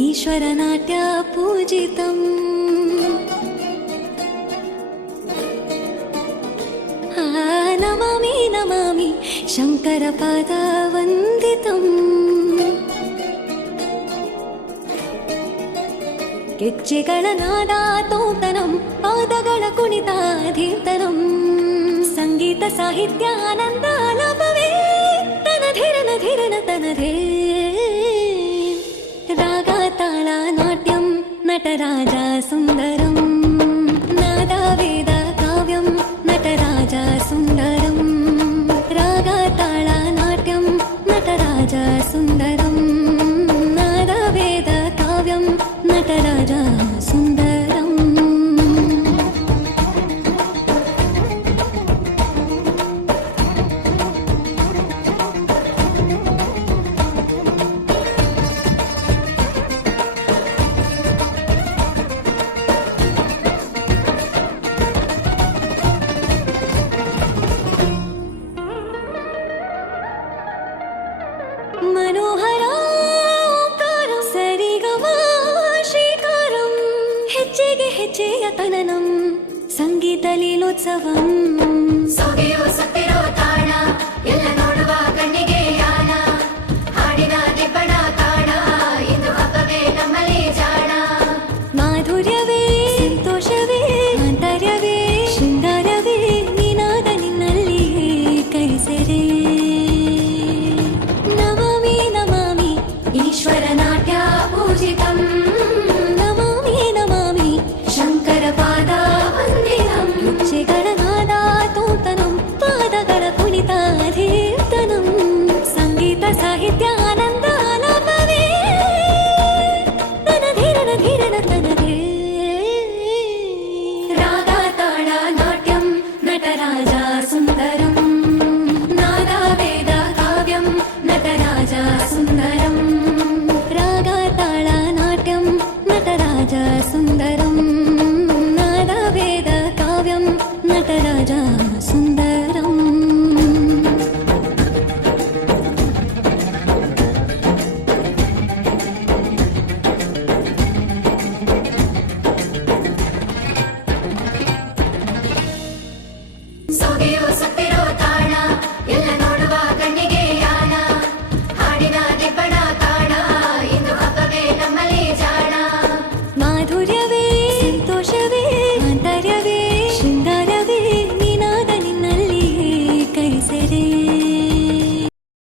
ಈಶ್ವರನಾಟ್ಯ ಪೂಜಿತಂ ನಮಾಮಿ ನಮಾಮಿ ಶಂಕರ ಪಾದ ವಂದಿತಂ ಗೆಜ್ಜೆಗಳ ನಾದ ತೋಂತನಂ ಪಾದಗಳ ಕುಣಿತಾಧೀರ್ತನಂ ಸಂಗೀತ ಸಾಹಿತ್ಯ ಆನಂದ ಲಾಭವೇ ತನಧಿರನ ಧಿರನ ತನಧೇ ರಾಗ ತಾಳ ನಾಟ್ಯಂ ನಟರಾಜ ಸುಂದರಂ ನಾದ ವೇದ ಕಾವ್ಯಂ ನಟರಾಜ ಸುಂದರಂ ರಾಗ ತಾಳ ನಾಟ್ಯಂ ನಟರಾಜ ಸುಂದರಂ ನಾದ ವೇದ ಕಾವ್ಯಂ ನಟರಾಜ ಸುಂದರಂ मनोहर ओंकारं सरिगम श्रीकारं ಹೆಜ್ಜೆಗೆ ಹೆಜ್ಜೆಯ ತನನಂ ಸಂಗೀತ ಲೀಲೋತ್ಸವಂ ಸೊಗೆಯೋ ಸತ್ತಿರೋ ತಾಣ ಎಲ್ಲ ನೋಡುವ